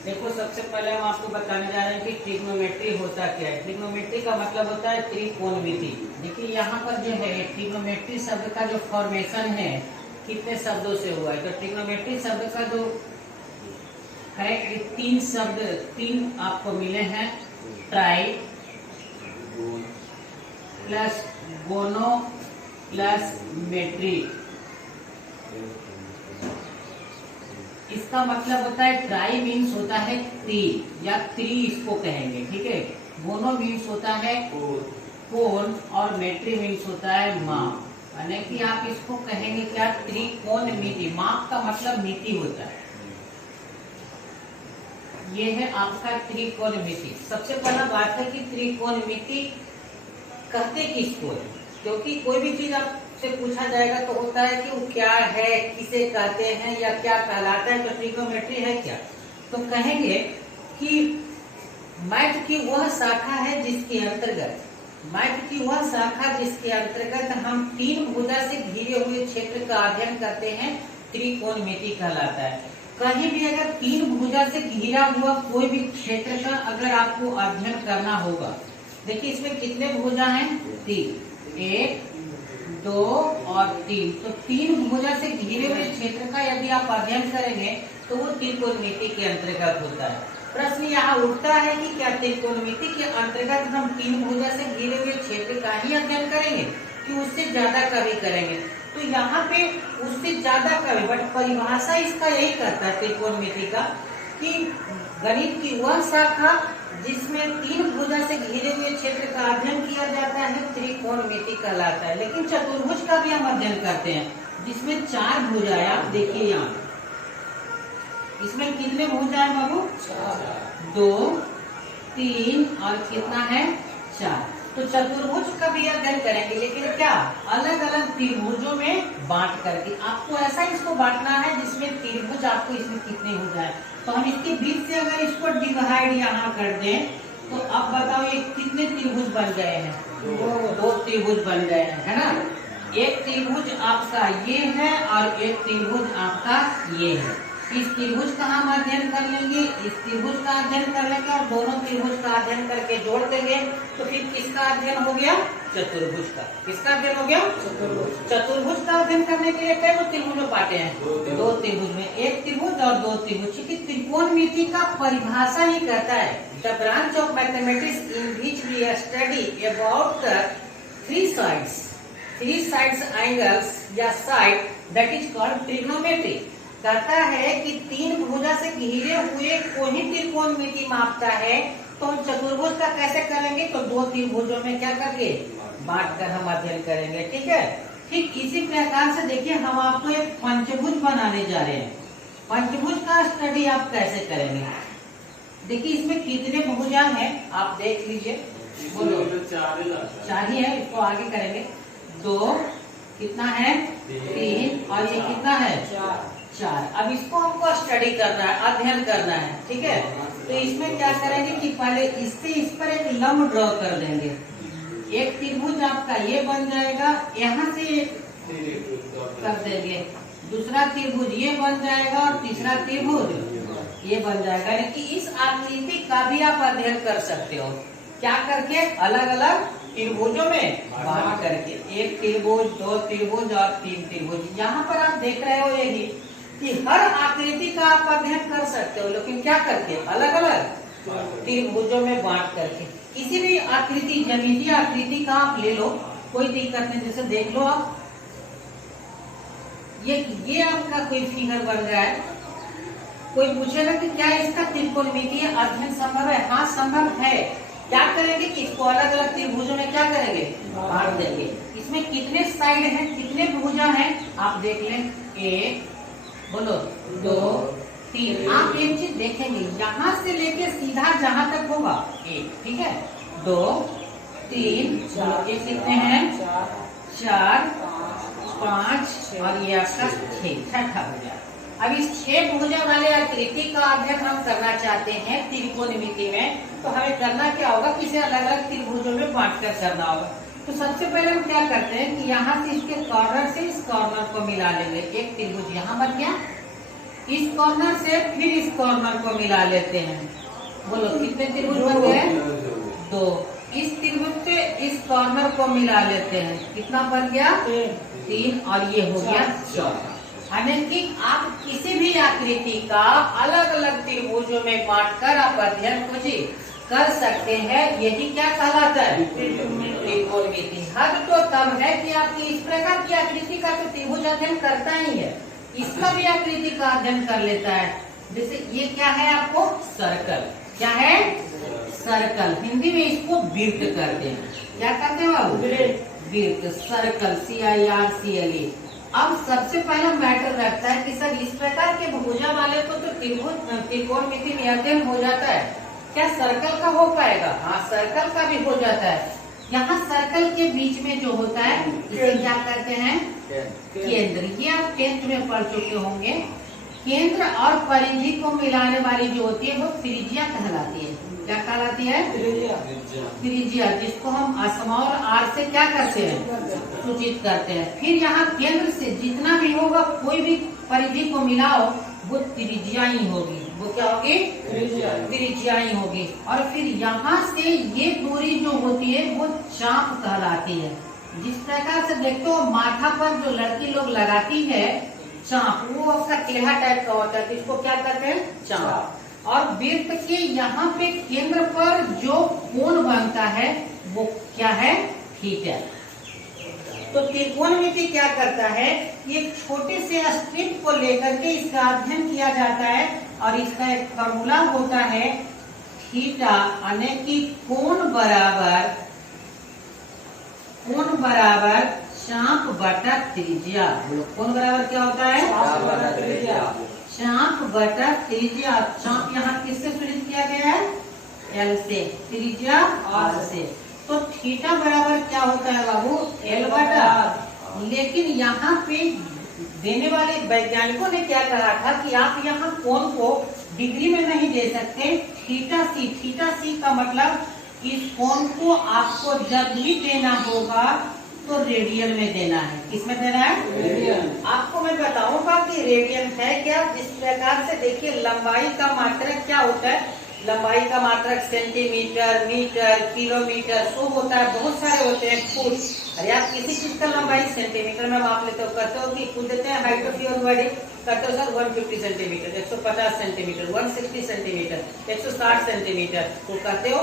देखो, सबसे पहले हम आपको बताने जा रहे हैं कि ट्रिग्नोमेट्री होता क्या है। ट्रिग्नोमेट्री का मतलब होता है त्रिकोणमिति। देखिए यहाँ पर जो है ट्रिग्नोमेट्री शब्द का जो फॉर्मेशन है कितने शब्दों से हुआ है। तो ट्रिग्नोमेट्री शब्द का जो है ये तीन आपको मिले हैं। ट्राई प्लस गोनो प्लस मेट्री। इसका मतलब होता है ट्राई मीन्स होता है तीन या त्रि इसको कहेंगे, ठीक है। गोनो मीन्स होता है कोण और मेट्री मीन्स होता है माप, यानी कि आप इसको कहेंगे क्या, त्रिकोणमिति। माप का मतलब मिति होता है। ये है आपका त्रिकोणमिति। सबसे पहला बात है कि त्रिकोणमिति कहते किसको है, क्योंकि कोई भी चीज आपसे पूछा जाएगा तो होता है कि वो क्या है, किसे कहते हैं या क्या कहलाता है। तो ट्रिग्नोमेट्री है क्या, तो कहेंगे कि मैथ की वह शाखा है जिसके अंतर्गत हम तीन भुजा से घिरे हुए क्षेत्र का अध्ययन करते हैं, त्रिकोणमिति कहलाता है। कहीं भी अगर तीन भुजा से घिरा हुआ कोई भी क्षेत्र का अगर आपको अध्ययन करना होगा, देखिए इसमें कितने भुजा हैं, तीन, 1 2 और 3। तो तीन भुजा से घिरे हुए क्षेत्र का यदि आप अध्ययन करेंगे तो वो त्रिकोणमिति के अंतर्गत होता है। प्रश्न यहाँ उठता है कि क्या त्रिकोणमिति के अंतर्गत हम तीन भुजा से घिरे हुए क्षेत्र का ही अध्ययन करेंगे कि उससे ज्यादा का भी करेंगे। तो यहाँ पे उससे ज्यादा का भी, बट परिभाषा इसका यही कहता है त्रिकोणमिति का कि गणित की वह शाखा जिसमें तीन भुजा से घिरे हुए क्षेत्र का अध्ययन किया जाता है त्रिकोणमिति कहलाता है। लेकिन चतुर्भुज का भी हम अध्ययन करते हैं जिसमें चार भुजाएं, आप देखिए यहाँ इसमें कितने भुजा है बाबू, 2 3 और कितना है 4। तो चतुर्भुज का भी अध्ययन करेंगे, लेकिन क्या अलग अलग त्रिभुजों में बांट करके। आपको ऐसा इसको बांटना है जिसमें त्रिभुज आपको इसमें कितने हो जाए। तो हम इसके बीच से अगर इसको डिवाइड यहाँ कर दें तो अब बताओ ये कितने त्रिभुज बन गए हैं, दो त्रिभुज बन गए हैं, है ना। एक त्रिभुज आपका ये है और एक त्रिभुज आपका ये है। इस त्रिभुज का हम अध्ययन कर लेंगे, इस त्रिभुज का अध्ययन कर लेंगे और दोनों त्रिभुज का अध्ययन करके जोड़ देंगे तो फिर किसका अध्ययन हो गया, चतुर्भुज का। किसका अध्ययन हो गया, चतुर्भुज का अध्ययन करने के लिए कई त्रिभुज में बांटे हैं, दो त्रिभुज में, एक त्रिभुज और दो त्रिभुज। क्योंकि त्रिकोणमिति का परिभाषा ही कहता है the branch of mathematics in which we study about three sides angles या side that is called trigonometry. कहता है कि तीन भुजा से घिरे हुए को ही त्रिकोणमिति मापता है। तो हम चतुर्भुज का कैसे करेंगे, तो दो त्रिभुजों में क्या करके बांट कर हम अध्ययन करेंगे, ठीक है। ठीक इसी प्रकार से देखिए हम आपको एक पंचभुज बनाने जा रहे हैं। पंचभुज का स्टडी आप कैसे करेंगे, देखिए इसमें कितने भुजा हैं आप देख लीजिए, बोलो। 4 ही है, इसको आगे करेंगे। 2 कितना है, 3 और ये कितना है, 4। अब इसको हमको स्टडी करना है, अध्ययन करना है, ठीक है। तो इसमें क्या करेंगे कि पहले इससे इस पर एक लंब ड्रॉ कर देंगे। एक त्रिभुज आपका ये बन जाएगा, यहाँ से कर देंगे, दूसरा त्रिभुज ये बन जाएगा और तीसरा त्रिभुज ये बन जाएगा। यानी इस आकृति का भी आप अध्ययन कर सकते हो, क्या करके, अलग अलग त्रिभुजों में बांट करके। एक त्रिभुज, दो त्रिभुज और 3 त्रिभुज। यहाँ पर आप देख रहे हो यही कि हर आकृति का आप अध्ययन कर सकते हो, लेकिन क्या करके, अलग अलग त्रिभुजों में बांट करके। किसी भी आकृति, ज्यामितीय आकृति का आप ले लो, कोई दिक्कत नहीं। जैसे देख लो आप, ये आपका कोई फिगर बन रहा है, कोई पूछेगा कि क्या इसका त्रिकोणमितीय अध्ययन संभव है, हाँ संभव है। क्या करेंगे कि इसको अलग अलग त्रिभुजों में क्या करेंगे, बांट देंगे। इसमें कितने साइड हैं, कितने भुजा हैं आप देख लें, 1 बोलो 2 3। आप एक चीज देखेंगे, यहाँ से लेके सीधा जहाँ तक होगा 1, ठीक है, 2 3 ये कितने हैं, 4 5 और ये आपका 6, छठा भुजा। अब इस 6 भुजा वाले आकृति का अध्ययन हम करना चाहते हैं त्रिकोणमिति में, तो हमें करना क्या होगा, किसी अलग अलग त्रिभुजों में बांट कर करना होगा। तो सबसे पहले हम क्या करते हैं कि यहाँ से इसके कॉर्नर से इस कॉर्नर को मिला लेंगे। एक त्रिभुज यहाँ बन गया, इस कॉर्नर से फिर इस कॉर्नर को मिला लेते हैं। बोलो कितने त्रिभुज बन गए? 2। इस त्रिभुज से इस कॉर्नर को मिला लेते हैं, कितना बन गया? 3 और ये हो गया 4। यानी कि आप किसी भी आकृति का अलग अलग त्रिभुजों में बांटकर आप अध्ययन कर सकते हैं। यही क्या कहलाता है? त्रिकोणमिति। हद तो तब है कि आपकी इस प्रकार की आकृति का तो त्रिभुज अध्ययन करता ही है, इसका भी आकृति का अध्ययन कर लेता है। जैसे ये क्या है आपको? सर्कल। क्या है? सर्कल। हिंदी में इसको वृत्त कहते हैं। क्या कहते हैं बाबू? वृत्त, सर्कल, CIRCLE। अब सबसे पहला मैटर रखता है कि सर इस प्रकार के भुजा वाले को तो त्रिकोणमिति में अध्ययन हो जाता है, क्या सर्कल का हो पाएगा? हाँ, सर्कल का भी हो जाता है। यहाँ सर्कल के बीच में जो होता है इसे क्या कहते हैं? केंद्र। ये आप 10th में पढ़ चुके होंगे। केंद्र और परिधि को मिलाने वाली जो होती है वो त्रिज्या कहलाती है। क्या कहलाती है? त्रिज्या, जिसको हम असमौर R से क्या करते हैं? सूचित करते हैं। फिर यहाँ केंद्र से जितना भी होगा, कोई भी परिधि को मिलाओ वो त्रिज्या ही होगी। वो क्या होगी? त्रिज्या ही होगी। और फिर यहाँ से ये दूरी जो होती है वो चाप कहलाती है। जिस प्रकार से देखते हो माथा पर जो लड़की लोग लगाती है चाप, वो उसका किल्हा टाइप का होता है, इसको क्या कहते हैं? चाप। और वृत्त के यहाँ पे केंद्र पर जो कोण बनता है वो क्या है? थीटा। तो त्रिकोणमिति क्या करता है? एक छोटे से स्ट्रिप को लेकर के इसका अध्ययन किया जाता है और इसका एक फॉर्मूला होता है थीटा, यानी कि कोण बराबर चाप बटा त्रिज्या। कोण बराबर क्या होता है? चाप बटा त्रिज्या। चाप यहाँ किससे सूचित किया गया है? L से। त्रिज्या R से। तो थीटा बराबर क्या होता है बाबू? L बटा। लेकिन यहाँ पे देने वाले वैज्ञानिकों ने क्या कहा था कि आप यहाँ कोण को डिग्री में नहीं दे सकते, थीटा सी का मतलब इस कोण को आपको जब भी देना होगा तो रेडियन में देना है। किसमें देना है? रेडियन। आपको मैं बताऊंगा कि रेडियन है क्या। जिस प्रकार से देखिए लंबाई का मात्रक क्या होता है? लंबाई का मात्रक सेंटीमीटर, मीटर, किलोमीटर, सो होता है, बहुत सारे होते हैं, फुट। अरे आप किसी चीज का लंबाई सेंटीमीटर में माप लेते हो, कहते हो कि खुद देते हैं हाइट ऑफ योर बॉडी, कहते हो sir 150 centimetre, 150 centimetre, 160 centimetre, 160 centimetre, तो कहते हो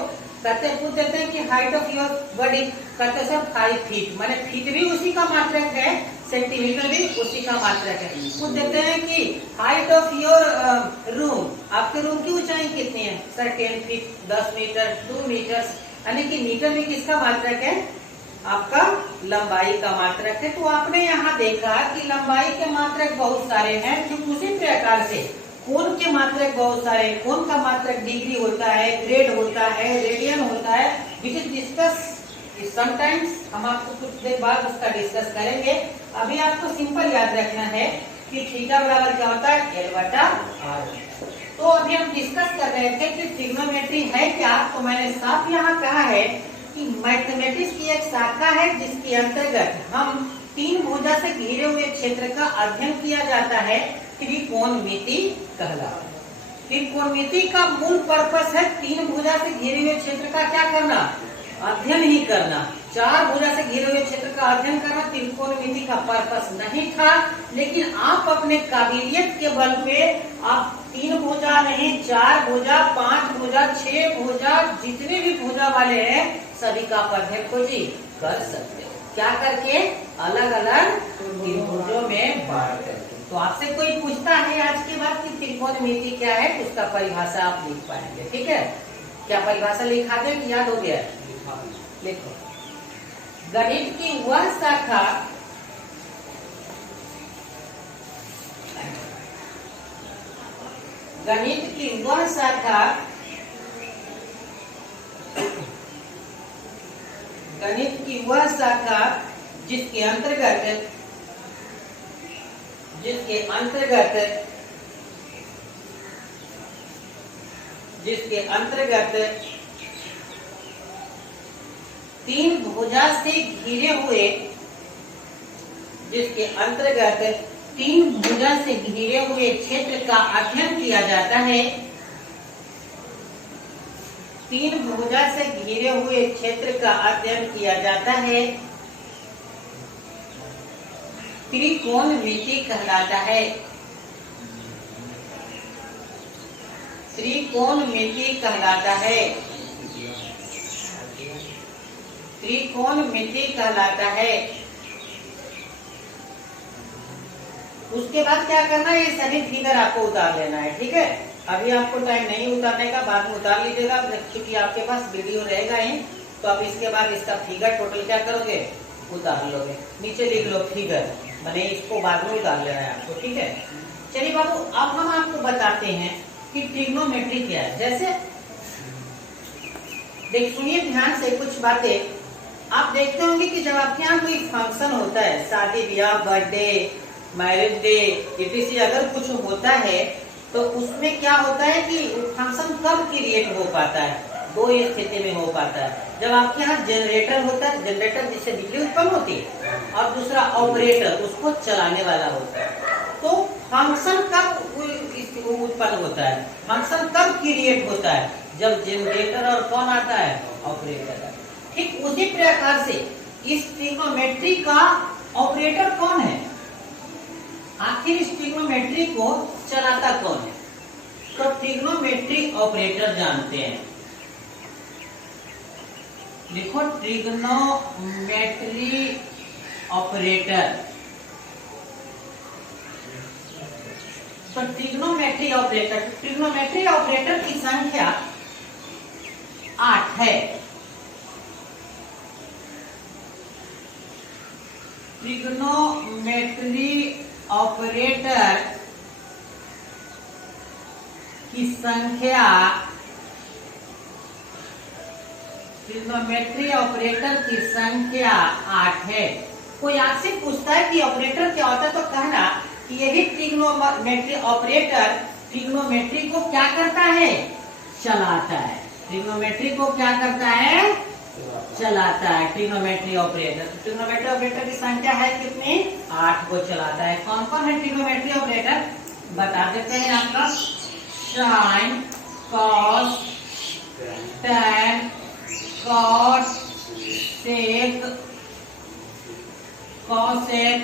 खुद देते हैं कि हाइट ऑफ योर बॉडी, कहते हो सर 5 फीट, माने फीट भी उसी का मात्रक है, सेंटीमीटर भी उसी का मात्रक है। खुद देते हैं कि हाइट ऑफ योर रूम, आपके रूम की ऊंचाई कितनी है? सर 10 फीट, 10 मीटर, 2 मीटर, यानी कि मीटर भी किसका मात्रक है? आपका लंबाई का मात्रक है। तो आपने यहाँ देखा कि लंबाई के मात्रक बहुत सारे हैं, ठीक उसी प्रकार से कोण के मात्रक बहुत सारे। कोण का मात्रक डिग्री होता है, ग्रेड होता है, रेडियन होता है, विच इज डिस्कस समटाइम्स। हम आपको कुछ देर बाद उसका डिस्कस करेंगे। अभी आपको सिंपल याद रखना है कि थीटा बराबर क्या होता है? L बटा R। तो अभी हम डिस्कस कर रहे थे कि ट्रिग्नोमेट्री है क्या। तो मैंने साफ यहाँ कहा है कि मैथमेटिक्स की एक शाखा है जिसके अंतर्गत हम 3 भुजा से घिरे हुए क्षेत्र का अध्ययन किया जाता है, त्रिकोणमिति कहलाता है। त्रिकोणमिति का मूल पर्पस है 3 भुजा से घिरे हुए क्षेत्र का क्या करना? अध्ययन ही करना। 4 भुजा से घिरे हुए क्षेत्र का अध्ययन करना त्रिकोणमिति का पर्पस नहीं था, लेकिन आप अपने काबिलियत के बल पे आप 3 भुजा नहीं, 4 भुजा, 5 भुजा, 6 भुजा, जितने भी भुजा वाले हैं सभी का अध्ययन को जी कर सकते हो। क्या करके? अलग अलग त्रिभुजों में बांट करके। तो आपसे कोई पूछता है आज के बाद कि त्रिकोणमिति क्या है, उसका परिभाषा आप लिख पाएंगे। ठीक है, क्या परिभाषा लिखा दे कि याद हो गया? लिखो। गणित की वह शाखा जिसके अंतर्गत 3 भुजा से घिरे हुए तीन भुजा से घिरे हुए क्षेत्र का अध्ययन किया जाता है। तीन भुजा से घिरे हुए क्षेत्र का अध्ययन किया जाता है। त्रिकोणमिति कहलाता है। त्रिकोणमिति कहलाता है। त्रिकोणमिति कहलाता है। उसके बाद क्या करना है, ये सभी फिगर आपको उतार लेना है, ठीक है। अभी आपको टाइम नहीं उतारने का, बाद में उतार लीजिएगा, क्योंकि आपके पास वीडियो रहेगा ही, तो आप इसके बाद इसका फिगर टोटल क्या करोगे, उतार लोगे। नीचे लिख लो फिगर, मैंने इसको बाद में उतार लेना है आपको, ठीक है। चलिए बाबू, अब हम आपको बताते हैं कि ट्रिग्नोमेट्री क्या है। जैसे देख सुनिए ध्यान से कुछ बातें। आप देखते होंगे कि जब आपके यहाँ कोई फंक्शन होता है, शादी ब्याह, बर्थडे, मैरिज डे, etc, अगर कुछ होता है तो उसमें क्या होता है कि फंक्शन कब क्रिएट हो पाता है, दो स्थिति में हो पाता है। जब आपके यहाँ जनरेटर होता है, जनरेटर जिससे बिजली उत्पन्न होती है, और दूसरा ऑपरेटर, उसको चलाने वाला होता है। तो फंक्शन कब उत्पन्न होता है, फंक्शन कब क्रिएट होता है, जब जनरेटर और कौन आता है, ऑपरेटर। ठीक उसी प्रकार से इस ट्रिग्नोमेट्री का ऑपरेटर कौन है, आखिर इस ट्रिग्नोमेट्री को चलाता कौन है। तो ट्रिग्नोमेट्री ऑपरेटर जानते हैं। देखो ट्रिग्नोमेट्री ऑपरेटर, तो ट्रिग्नोमेट्री ऑपरेटर की संख्या 8 है। ट्रिग्नोमेट्री ऑपरेटर की संख्या, ट्रिग्नोमेट्री ऑपरेटर की संख्या 8 है। कोई आपसे पूछता है कि ऑपरेटर क्या होता है, तो कहना कि यही ट्रिग्नोमेट्री ऑपरेटर ट्रिग्नोमेट्री को क्या करता है, चलाता है। ट्रिग्नोमेट्री को क्या करता है, चलाता है। ट्रिग्नोमेट्री ऑपरेटर, ट्रिग्नोमेट्री ऑपरेटर की संख्या है कितनी, 8 को चलाता है। कौन कौन है ट्रिग्नोमेट्री ऑपरेटर, बता देते हैं आपका। Sine, cos, tan, cot, sec, cosec,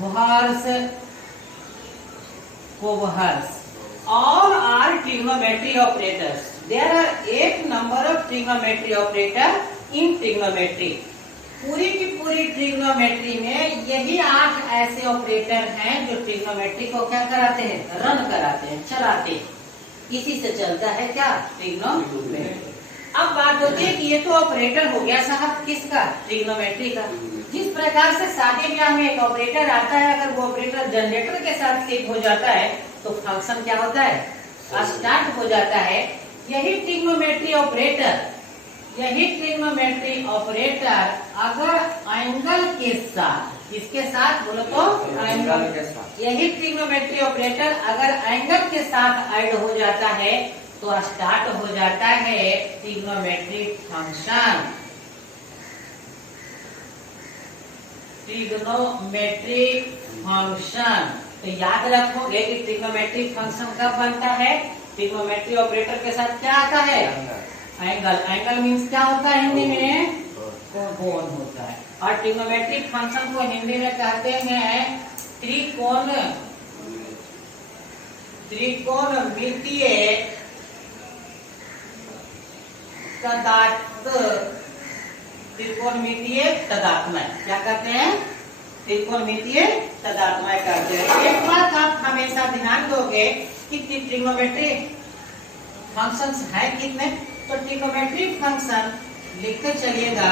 vers, covers, all are trigonometry operators. There are 8 number of trigonometry operator in trigonometry. पूरी की पूरी ट्रिग्नोमेट्री में यही 8 ऐसे ऑपरेटर हैं जो ट्रिग्नोमेट्री को क्या कराते हैं, रन कराते हैं, चलाते हैं। इसी से चलता है क्या, ट्रिग्नोमेट्री। अब बात होती है कि ये तो ऑपरेटर हो गया साहब, किसका, ट्रिग्नोमेट्री का। जिस प्रकार से शादी ब्याह में एक ऑपरेटर आता है, अगर वो ऑपरेटर जनरेटर के साथ फिट हो जाता है तो फंक्शन क्या होता है, स्टार्ट हो जाता है। यही ट्रिग्नोमेट्री ऑपरेटर अगर एंगल के साथ, किसके साथ बोलो तो, एंगल के साथ, यही ट्रिग्नोमेट्री ऑपरेटर अगर एंगल के साथ ऐड हो जाता है तो स्टार्ट हो जाता है ट्रिग्नोमेट्रिक फंक्शन। ट्रिग्नोमेट्रिक फंक्शन, तो याद रखोगे कि ट्रिग्नोमेट्रिक फंक्शन कब बनता है, ट्रिग्नोमेट्री ऑपरेटर के साथ क्या आता है, एंगल। एंगल मीन्स क्या होता है हिंदी में, कोण होता है। और ट्रिग्नोमेट्रिक फंक्शन को हिंदी में कहते हैं त्रिकोण, त्रिकोणमितीय त्रिकोणमितीय तदात्मय, क्या कहते हैं, त्रिकोणमितीय तदात्मय करते हैं। एक बात आप हमेशा ध्यान दोगे कि ट्रिग्नोमेट्री फंक्शंस है कितने, तो ट्रिग्नोमेट्रिक फंक्शन लिखते चलिएगा।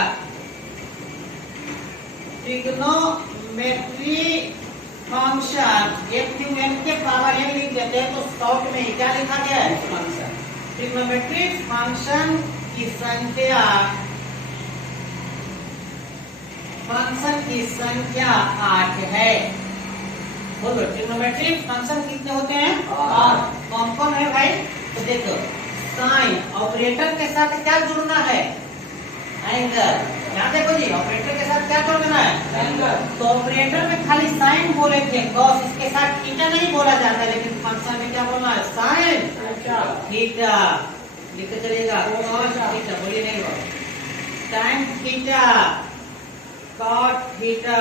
ट्रिग्नोमेट्री फंक्शन n के पावर n लिख देते हैं तो शॉर्ट में क्या लिखा गया है, फंक्शन। ट्रिग्नोमेट्रिक फंक्शन की संख्या, फंक्शन की संख्या 8 है। बोलो ट्रिग्नोमेट्रिक फंक्शन कितने होते हैं, और कौन कौन है भाई, तो देखो साइन ऑपरेटर के साथ क्या जुड़ना है, एंगल, यहाँ देखो जी, ऑपरेटर के साथ क्या जोड़ना है, एंगल। तो ऑपरेटर में खाली साइन बोले थे, कॉस, इसके साथ थीटा नहीं बोला जाता, लेकिन फंक्शन में क्या बोलना है, साइन थीटा। लिखते चलिएगा, कॉस थीटा, बोलिए नहीं हो, sine theta, cot theta,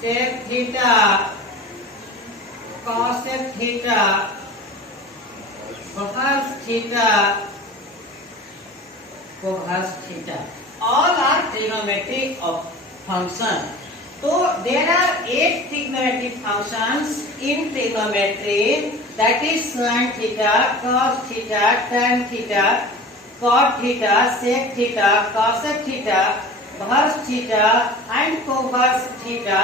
sec theta, cosec theta, cos theta, cos theta, all are trigonometric of function. So there are 8 trigonometric functions in trigonometry, that is sin theta, cos theta, tan theta, cot theta, sec theta, cosec theta, cos theta and cos theta,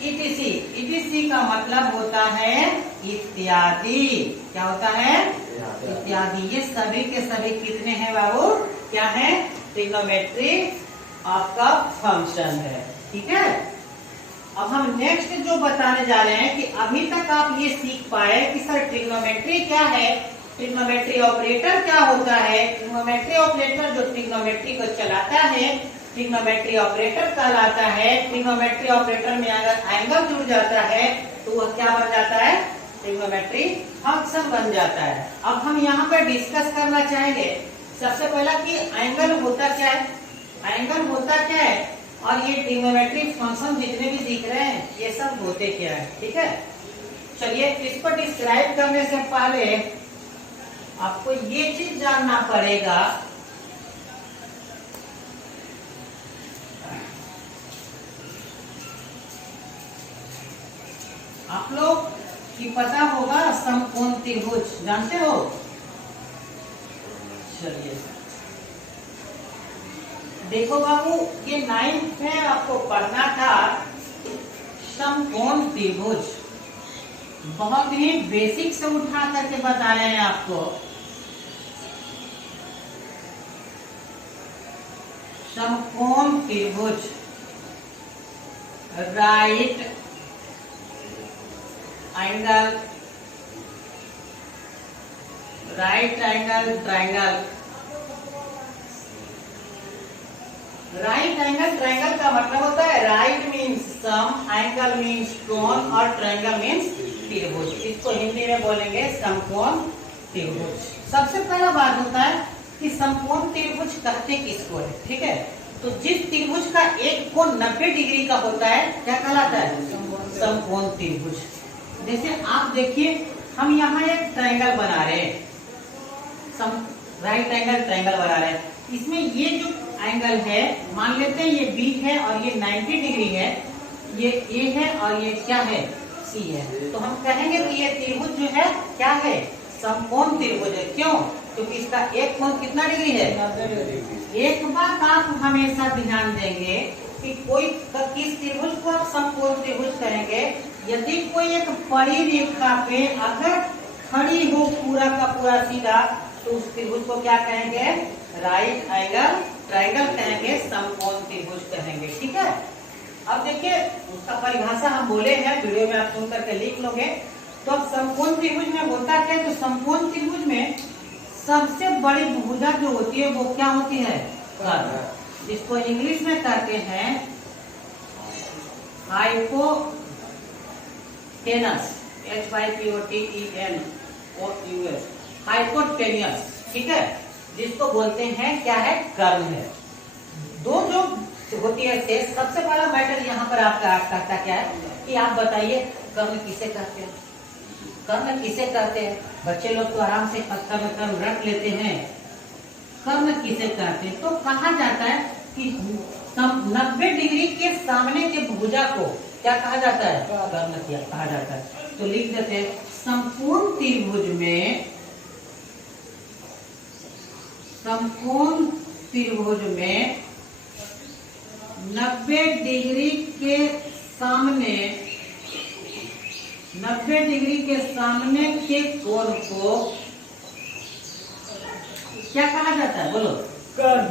etc. etc का मतलब होता है इत्यादि। क्या होता है, इत्यादि। ये सभी के सभी कितने हैं बाबू, क्या है, ट्रिग्नोमेट्री आपका फंक्शन है। ठीक है, अब हम नेक्स्ट जो बताने जा रहे हैं कि अभी तक आप ये सीख पाए कि सर ट्रिग्नोमेट्री क्या है, ट्रिग्नोमेट्री ऑपरेटर क्या होता है। ट्रिग्नोमेट्री ऑपरेटर जो ट्रिग्नोमेट्री को चलाता है, ट्रिग्नोमेट्री ऑपरेटर कहलाता है। ट्रिग्नोमेट्री ऑपरेटर में अगर एंगल जुड़ जाता है तो वह क्या बन जाता है, ट्रिग्नोमेट्री फंक्शन बन जाता है। अब हम यहाँ पर डिस्कस करना चाहेंगे सबसे पहला कि एंगल होता क्या है, एंगल होता क्या है, और ये ट्रिग्नोमेट्री फंक्शन जितने भी दिख रहे हैं ये सब होते क्या है। ठीक है, चलिए इस पर डिस्क्राइब करने से पहले आपको ये चीज जानना पड़ेगा, आप लोग की पता होगा समकोण त्रिभुज, जानते हो। चलिए देखो बाबू, ये 9th में आपको पढ़ना था समकोण त्रिभुज, बहुत ही बेसिक से उठा करके बता रहे हैं आपको। समकोण त्रिभुज, right angle, right angle triangle. Right angle triangle का मतलब होता है, राइट मीन्स सम, एंगल मीन्स कोण और ट्रायंगल मीन्स त्रिभुज। इसको हिंदी में बोलेंगे समकोण त्रिभुज। सबसे पहला बात होता है कि समकोण त्रिभुज कहते किसको है। ठीक है, तो जिस त्रिभुज का एक कोण 90 डिग्री का होता है क्या कहलाता है, समकोण त्रिभुज। जैसे आप देखिए, हम यहाँ एक ट्रायंगल बना रहे हैं, राइट एंगल ट्रायंगल बना रहे हैं। इसमें ये जो एंगल है, मान लेते हैं ये बी है और ये 90 डिग्री है, ये ए है और ये क्या है, सी है। तो हम कहेंगे कि ये त्रिभुज जो है क्या है, समकोण त्रिभुज है। क्यों, क्योंकि इसका एक कोण कितना डिग्री है, 90 डिग्री। एक बात आप हमेशा ध्यान देंगे कि कोई किस त्रिभुज को आप समकोण त्रिभुज कहेंगे, यदि कोई एक बड़ी रेखा पे अगर खड़ी हो पूरा का पूरा सीधा, तो उस त्रिभुज को क्या कहेंगे, राइट एंगल ट्रायंगल कहेंगे, समकोण त्रिभुज कहेंगे। ठीक है, अब देखिए उसका परिभाषा हम बोले हैं, वीडियो में आप सुन करके लिख लोगे। तो अब समकोण त्रिभुज में होता क्या है, तो समकोण त्रिभुज में सबसे बड़ी भुजा जो होती है वो क्या होती है, कर्व, जिसको इंग्लिश में कहते हैं हाइपोटेनस, HYPOTENOUS, हाइपोटेनियस। ठीक है, जिसको बोलते हैं क्या है, कर्व है। दो जो होती है से सबसे बड़ा मैटर यहाँ पर आपका कहता क्या है कि आप बताइए कर्व किसे कहते हैं, कर्व किसे कहते हैं। बच्चे लोग तो आराम से पत्थर में कर्व रख लेते हैं, कर्व किसे कहते हैं। तो कहा जाता है कि 90 डिग्री के सामने के भुजा को क्या कहा जाता है, कर्व कहा जाता है। तो लिख देते हैं, समकोण त्रिभुज में, समकोण त्रिभुज में 90 डिग्री के सामने, 90 डिग्री के सामने के कोण को क्या कहा जाता है, बोलो, कर्व,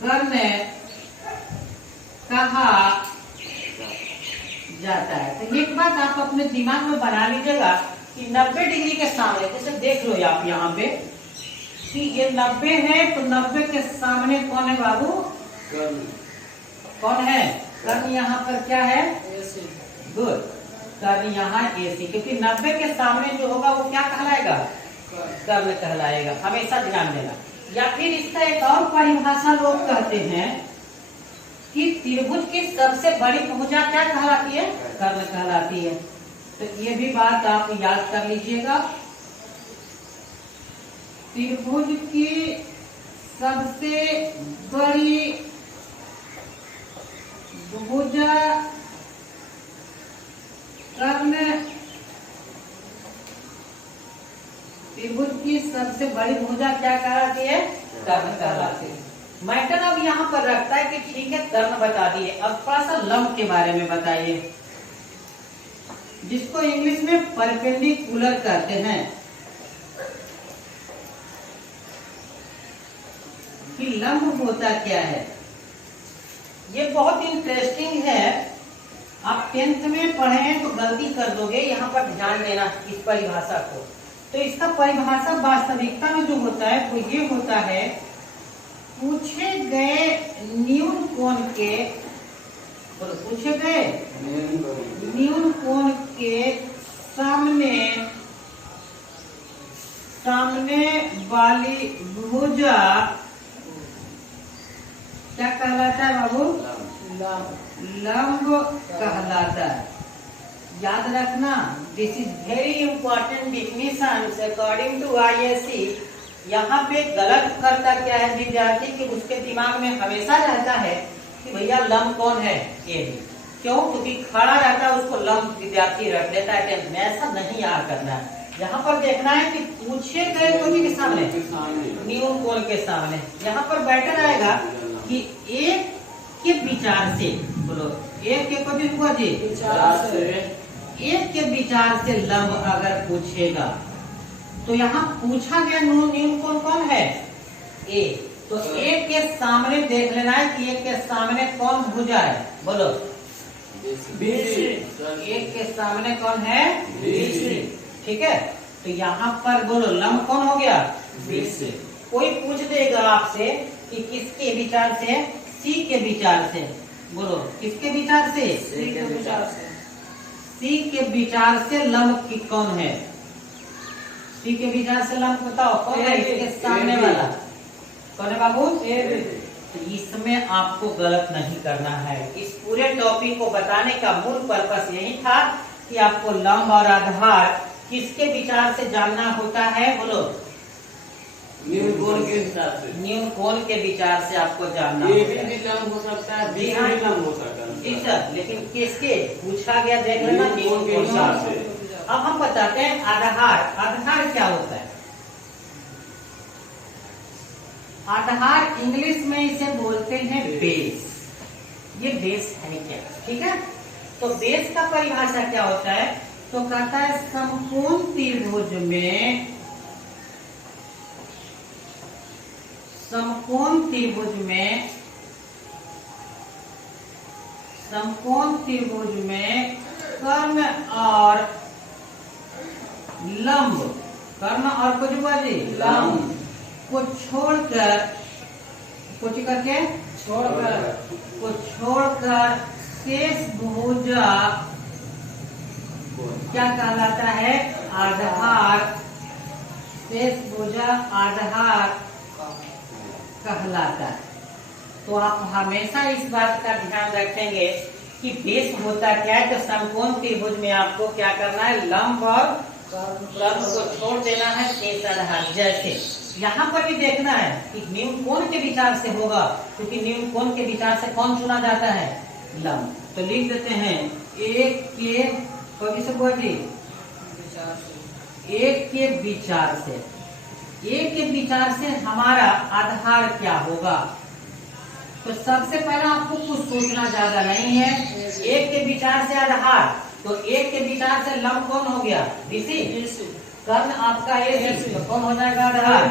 कर्व कहा जाता है। तो एक बात आप अपने दिमाग में बना लीजिएगा कि 90 डिग्री के सामने, जैसे देख लो आप यहाँ पे सी ये 90 है तो 90 के सामने कौन है बाबू? कौन है? कर्ण यहाँ पर क्या है? गुड, कर्ण यहाँ AC, क्योंकि 90 के सामने जो होगा वो क्या कहलाएगा? कर्ण कहलाएगा, हमेशा ध्यान देना। या फिर इसका एक और परिभाषा लोग कहते हैं कि त्रिभुज की सबसे बड़ी भुजा क्या कहलाती है? कर्ण कहलाती है। तो ये भी बात आप याद कर लीजिएगा। त्रिभुज की सबसे बड़ी भुजा कर्ण, त्रिभुज की सबसे बड़ी भुजा क्या कहलाती है? कर्ण कहलाती है। मैटर अब यहाँ पर रखता है कि ठीक है कर्ण बता दिए, अब थोड़ा सा लंब के बारे में बताइए, जिसको इंग्लिश में परपेंडिकुलर कहते हैं। कि लंब होता क्या है? ये बहुत इंटरेस्टिंग है। आप 10th में पढ़े हैं तो गलती कर दोगे, यहाँ पर ध्यान देना इस परिभाषा को। तो इसका परिभाषा वास्तविकता में जो होता है वो ये होता है, पूछे गए न्यून कोण के, पूछे गए न्यून कोण के सामने वाली भुजा क्या कहलाता है बाबू? लंब कहलाता है। याद रखना, this is very important definition according to ISC। यहाँ पे गलत करता क्या है विद्यार्थी कि उसके दिमाग में हमेशा रहता है कि भैया लंब कौन है? ये भी क्यों? क्योंकि खड़ा रहता है उसको लंब विद्यार्थी रख लेता है 10th में। ऐसा नहीं याद करना है, यहाँ पर देखना है कि पूछे गए कोण के सामने, न्यून कोण के सामने। यहाँ पर बैटर आएगा कि एक के विचार से, बोलो एक के को हुआ जी विचार से, एक के विचार से लंब अगर पूछेगा तो यहाँ पूछा गया न्यून कोण कौन है? ए। तो एक के सामने देख लेना है कि एक के सामने कौन भुजा है? बोलो BC। एक के सामने कौन है? BC। ठीक है, तो यहाँ पर बोलो लंब कौन हो गया? BC। कोई पूछ देगा आपसे कि किसके विचार से? C के विचार से। बोलो किसके विचार से? C के विचार से। C के विचार से लंब की कौन है? C के विचार से लंब बताओ कौन है? इसके सामने वाला कौन है बाबू? तो इसमें आपको गलत नहीं करना है। इस पूरे टॉपिक को बताने का मूल पर्पस यही था कि आपको लंब और आधार किसके विचार से जानना होता है? बोलो न्यून कोण के हिसाब से, न्यून कोण के विचार से आपको जानना ये होता है। भी लंब हो सकता है, जी BC हाँ, भी लंब हो सकता है। जी सर, लेकिन किसके पूछा गया देख लेना न्यून कोण के हिसाब से। अब हम बताते हैं आधार। आधार क्या होता है? आधार इंग्लिश में इसे बोलते हैं बेस। ये बेस है क्या? ठीक है, तो बेस का परिभाषा क्या होता है? तो कहता है समकोण त्रिभुज में, समकोण त्रिभुज में, समकोण त्रिभुज में कर्ण और लंब, कर्ण और कुछ बाजी लंब को छोड़कर, कुछ करके छोड़कर शेष भुजा क्या कहलाता है? आधार। शेष भुजा आधार कहलाता है। तो आप हमेशा इस बात का ध्यान रखेंगे कि बेस होता क्या है। तो समकोण त्रिभुज में आपको क्या करना है? लंब और कर्ण को छोड़ देना है, शेष आधार। जैसे यहाँ पर भी देखना है कि न्यून कोण के विचार से होगा, क्योंकि न्यून कोण के विचार से कौन चुना जाता है? लंब। तो लिख देते हैं एक के एक के विचार से, एक के विचार से हमारा आधार क्या होगा? तो सबसे पहले आपको कुछ सोचना ज्यादा नहीं है। एक के विचार से आधार, तो एक के विचार से लंब कौन हो गया? BC। कर्ण आपका AC, तो कौन हो जाएगा? आधार।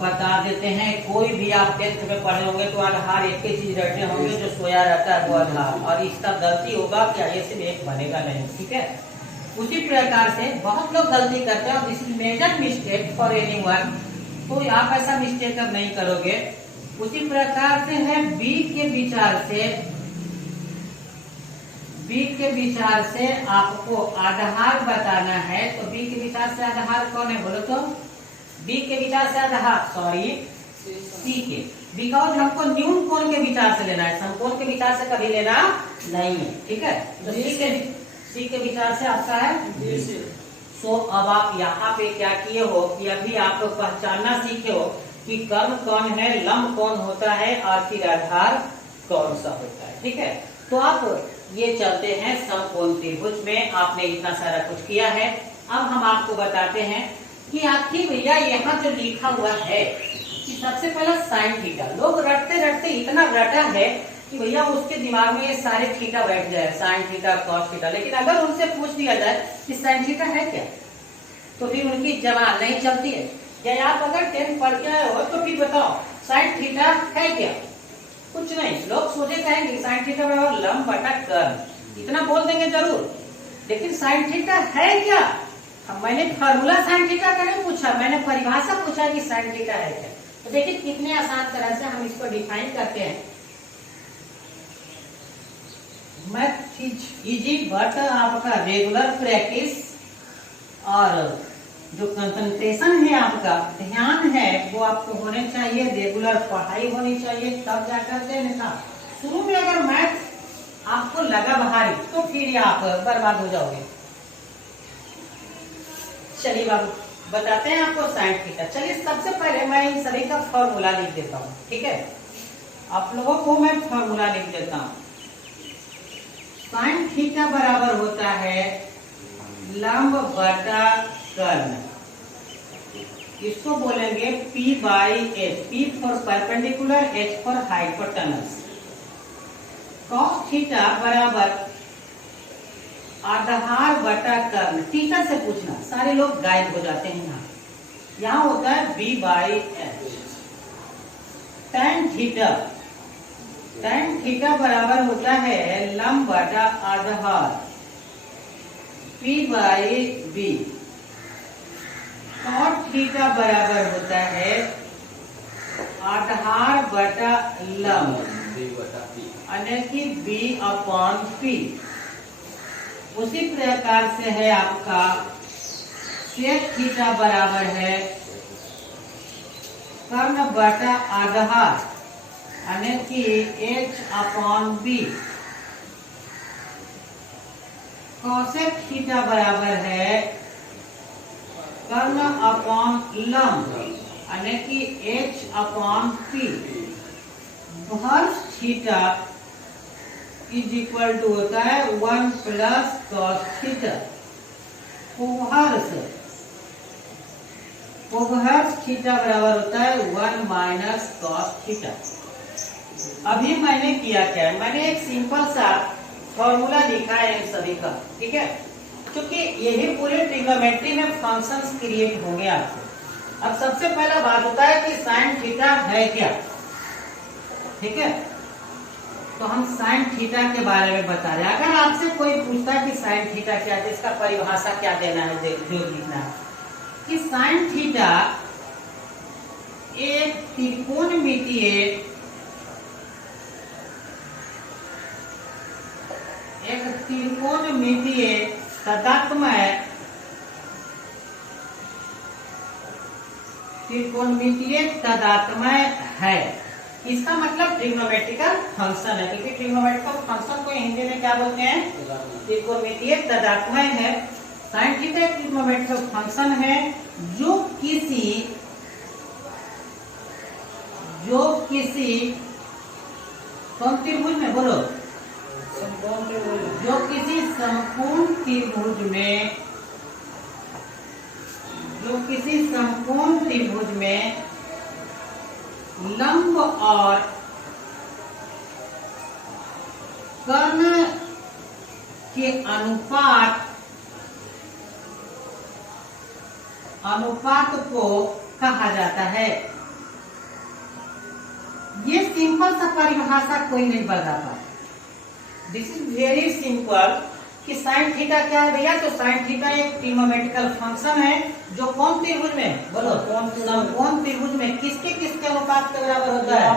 बता देते हैं, कोई भी आप 10th में पढ़े होंगे तो आधार एक ही चीज रटे होंगे, जो सोया रहता है वो आधार। और इसका गलती होगा कि ISC में एक बनेगा नहीं। ठीक है, उसी प्रकार से बहुत लोग गलती करते हैं, और this is major mistake for anyone तो आप ऐसा मिस्टेक अब नहीं करोगे। उसी प्रकार से है बी के विचार से आपको आधार बताना है। तो बी के विचार से आधार कौन है बोलो तो? बी के विचार से आधार सी के, बिकॉज हमको न्यून कोण के विचार से लेना है, समकोण के विचार से कभी लेना नहीं है। ठीक है, तो सी के विचार से आपका है। सो अब आप यहाँ पे क्या किए हो कि अभी आप पहचानना सीखे हो कि कर्ण कौन है, लंब कौन होता है और फिर आधार कौन सा होता है। ठीक है, तो आप ये चलते हैं समकोण त्रिभुज में। आपने इतना सारा कुछ किया है। अब हम आपको बताते हैं कि आखिर भैया यहाँ जो लिखा हुआ है कि सबसे पहला साइन थीटा, लोग रटते रटते इतना रटा है कि भैया उसके दिमाग में ये सारे थीटा बैठ जाए, साइन थीटा कॉस थीटा। लेकिन अगर उनसे पूछ दिया जाए कि साइन थीटा है क्या, तो फिर उनकी जबान नहीं चलती है। या आप अगर 10 पढ़ के आए हो तो फिर बताओ साइन थीटा है क्या? कुछ नहीं, लोग सोचे कहेंगे साइन थीटा बराबर लंब बटा कर्ण, इतना बोल देंगे जरूर। लेकिन साइन थीटा है क्या? मैंने फार्मूला साइन थीटा का नहीं पूछा, मैंने परिभाषा पूछा कि साइन थीटा है क्या। तो देखिए कितने आसान तरह से हम इसको डिफाइन करते हैं। मैथ इजी बट आपका रेगुलर प्रैक्टिस और जो कंसंट्रेशन है, आपका ध्यान है, वो आपको होने चाहिए। रेगुलर पढ़ाई होनी चाहिए, तब जाकर के नहीं। शुरू में अगर मैथ आपको लगा भारी तो फिर आप बर्बाद हो जाओगे। चलिए बाबू बताते हैं आपको साइन थीटा। चलिए सबसे पहले मैं इन सभी का फॉर्मूला लिख देता हूँ। ठीक है, आप लोगों को मैं फॉर्मूला लिख देता हूँ। साइन थीटा बराबर होता है लंब बटा कर्ण, इसको बोलेंगे P by H, P for perpendicular, H for hypotenuse. Cos theta बराबर आधार बटा कर्ण, थीटा से पूछना, सारे लोग गायब हो जाते हैं। यहाँ होता है B by H। tan theta बराबर होता है लंब बटा आधार P by B। cot theta बराबर होता है आधार बटा लंब यानी कि B अपॉन P। उसी प्रकार से है आपका sec थीटा बराबर है कर्ण बटा आधार यानी कि H upon B। cosec theta बराबर है कर्ण अपॉन लंब यानी कि H upon P। Vers theta is equal to होता है 1 प्लस कॉस थीटा। ओवर्स थीटा बराबर होता है 1 माइनस कॉस थीटा। अभी मैंने किया क्या है, मैंने एक सिंपल सा फॉर्मूला लिखा है इन सभी का। ठीक है, क्योंकि यही पूरे ट्रिग्नोमेट्री में फंक्शंस क्रिएट होंगे आपसे। अब सबसे पहला बात होता है कि साइन थीटा है क्या। ठीक है, तो हम साइन थीटा के बारे में बता रहे हैं। अगर आपसे कोई पूछता है कि साइन थीटा क्या है, इसका परिभाषा क्या देना है, जो लिखना है कि साइन थीटा एक त्रिकोणमितीय तदात्मय है। इसका मतलब ट्रिग्नोमेट्रिकल फंक्शन है, क्योंकि ट्रिग्नोमेट्रिकल फंक्शन को हिंदी में क्या बोलते हैं, त्रिकोणमितीय तदात्मय है। साइन थीटा एक ट्रिग्नोमेट्रिकल फंक्शन है जो किसी कौन त्रिभुज में बोलो, जो किसी समकोण त्रिभुज में लंब और कर्ण के अनुपात को कहा जाता है। ये सिंपल सा परिभाषा कोई नहीं बता पाता। This is very simple. कि साइन थीटा क्या है भैया? तो साइन थीटा एक ट्रिग्नोमेट्रिकल फंक्शन है जो कौन त्रिभुज में, बोलो, समकोण त्रिभुज में किसके किसके अनुपात के बराबर होता है?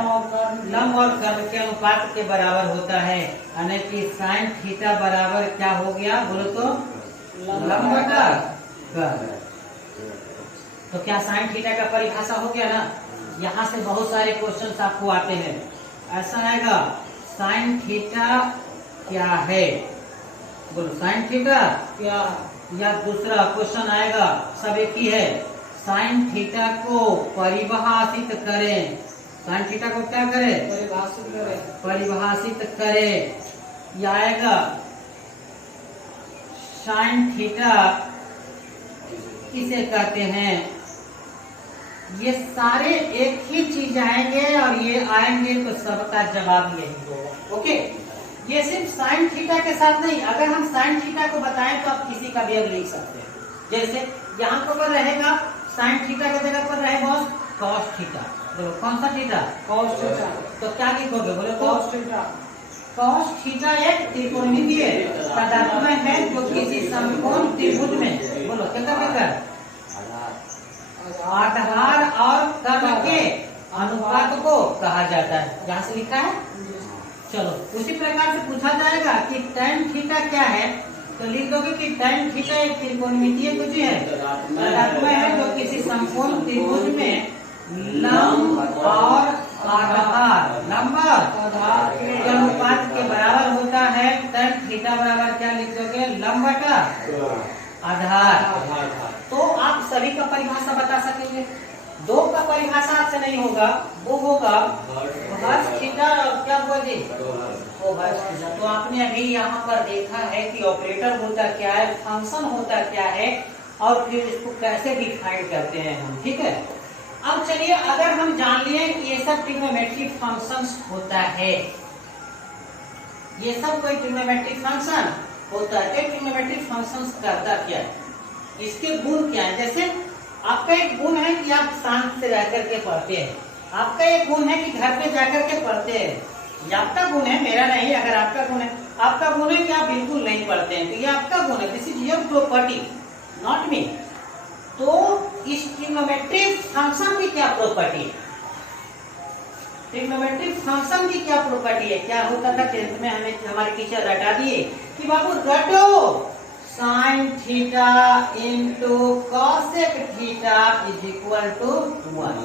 लंब और कर्ण के अनुपात के बराबर होता है। यानी कि साइन थीटा बराबर क्या हो गया, बोलो तो? लंब का कर्ण। तो क्या साइन थीटा का परिभाषा हो गया ना? यहाँ से बहुत सारे क्वेश्चंस आपको आते हैं। ऐसा आएगा, साइन थीटा क्या है, बोलो साइन थीटा क्या? या दूसरा क्वेश्चन आएगा, सब एक ही है, साइन थीटा को परिभाषित करें। साइन थीटा को क्या करें? परिभाषित करें। परिभाषित करें। या आएगा, साइन थीटा किसे कहते हैं? ये सारे एक ही चीज आएंगे और ये आएंगे तो सबका जवाब यही होगा। ओके, ये सिर्फ साइन थीटा के साथ नहीं, अगर हम साइन थीटा को बताएं तो आप किसी का भी अब लिख सकते हैं। जैसे यहाँ पर रहेगा साइन थीटा की जगह पर रहे बॉस कॉस थीटा, बोलो कौन सा थीटा? Cos theta. तो क्या लिखोगे, बोलो कॉस थीटा। कॉस थीटा एक त्रिकोणमितीय तादात्म्य है जो किसी समकोण त्रिभुज में, बोलो क्या आधार और कर्ण के अनुपात को कहा जाता है। यहाँ से लिखा है। चलो उसी प्रकार से पूछा जाएगा कि tan थीटा क्या है, तो लिख दोगे कि tan थीटा एक त्रिकोणमितीय कुछ है, तादात्म्य है जो किसी समकोण त्रिभुज में लंब और आधार, लंब आधार के अनुपात के बराबर होता है। tan थीटा बराबर क्या लिख दोगे? लंब का आधार। तो आप सभी का परिभाषा बता सकेंगे। दो का परिभाषा आपसे नहीं होगा, वो होगा वर्स थीटा और क्या हुआ जी? Verse theta. तो आपने अभी यहाँ पर देखा है कि ऑपरेटर होता क्या है, फंक्शन होता क्या है और फिर इसको कैसे डिफाइन करते हैं हम, ठीक है। अब चलिए, अगर हम जान लिए कि ये सब ट्रिग्नोमेट्रिक फंक्शंस होता है, ये सब कोई ट्रिग्नोमेट्रिक फंक्शन होता है, ट्रिग्नोमेट्रिक फंक्शंस करता क्या है, इसके गुण क्या है? जैसे आपका एक गुण है कि आप शांत से रह करके पढ़ते हैं, आपका एक गुण है कि घर पे जाकर के पढ़ते हैं, ये आपका गुण है, मेरा नहीं। अगर आपका गुण है, आपका गुण है कि आप बिल्कुल नहीं पढ़ते हैं, तो ये आपका गुण है, this is your property, not me. तो इस ट्रिग्नोमेट्रिक फंक्शन की क्या प्रॉपर्टी है? ट्रिग्नोमेट्रिक फंक्शन की क्या प्रॉपर्टी है? क्या होता था 10th में, हमें हमारे टीचर रटा दिए कि बाबू रटो sine theta into cosec theta is equal to 1।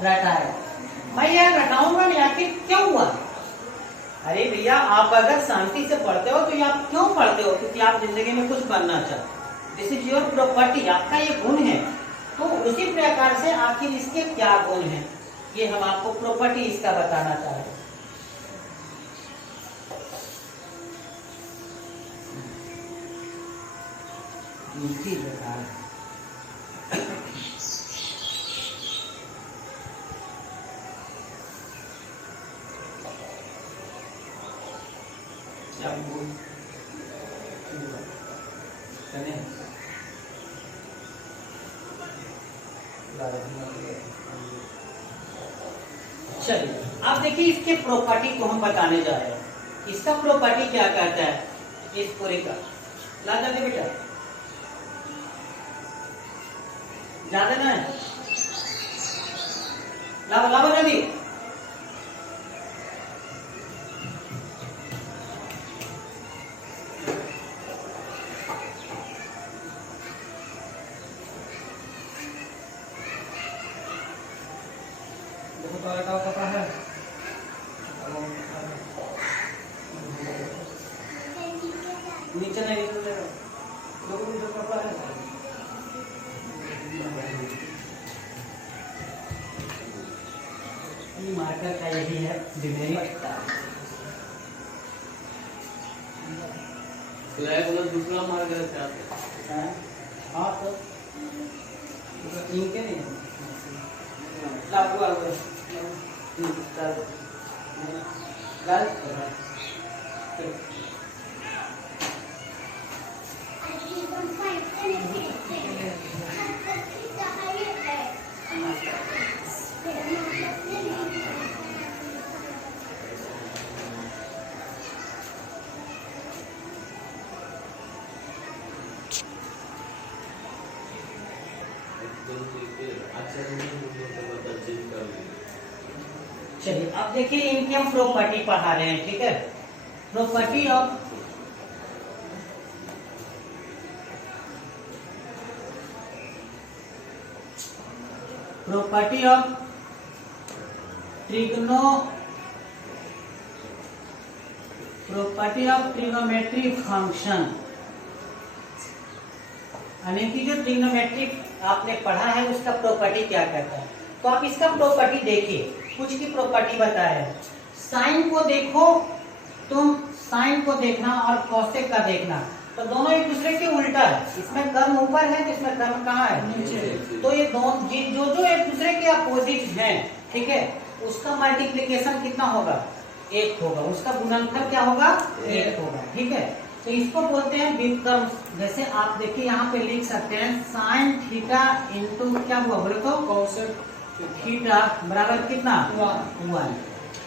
रटा है, मैं यार रटाऊंगा नहीं, आखिर क्यों हुआ? अरे भैया, आप अगर शांति से पढ़ते हो तो आप क्यों पढ़ते हो? क्योंकि आप जिंदगी में कुछ बनना चाहते, दिस इज योर प्रॉपर्टी, आपका ये गुण है। तो उसी प्रकार से आखिर इसके क्या गुण है, ये हम आपको प्रॉपर्टी इसका बताना चाह रहे हैं। इसी प्रकार चलिए, आप देखिए इसके प्रॉपर्टी को हम बताने जा रहे हैं। इसका प्रॉपर्टी क्या कहता है? इस पूरे का ला दे बेटा, ज्यादा ना है, लाओ लाओ जल्दी। नीचे नहीं मार्कर का यही है डिमेरिट। दूसरा मार्कर क्या है? हाँ तो इनके नहीं लागू आ गए चलिए अब देखिए इनकी हम प्रॉपर्टी पढ़ा रहे हैं, ठीक है। प्रॉपर्टी ऑफ ट्रिग्नोमेट्री फंक्शन, यानी कि जो ट्रिग्नोमेट्रिक आपने पढ़ा है उसका प्रॉपर्टी क्या कहता है। तो आप इसका प्रॉपर्टी देखिए, कुछ की प्रॉपर्टी बताया है। साइन को देखो, तुम साइन को देखना और कॉसेक का देखना, तो दोनों एक दूसरे के उल्टा है। इसमें कर्म ऊपर है, इसमें कर्म कहाँ है, नीचे। तो ये दोनों जो एक दूसरे के अपोजिट हैं, ठीक है, उसका मल्टीप्लीकेशन कितना होगा, 1 होगा। उसका गुणनफल क्या होगा, 1 होगा, ठीक है। तो इसको बोलते हैं व्युत्क्रम। जैसे आप देखिए यहाँ पे लिख सकते हैं साइन थीटा इंटू क्या हुआ बोले तो कोसेक थीटा बराबर कितना 1,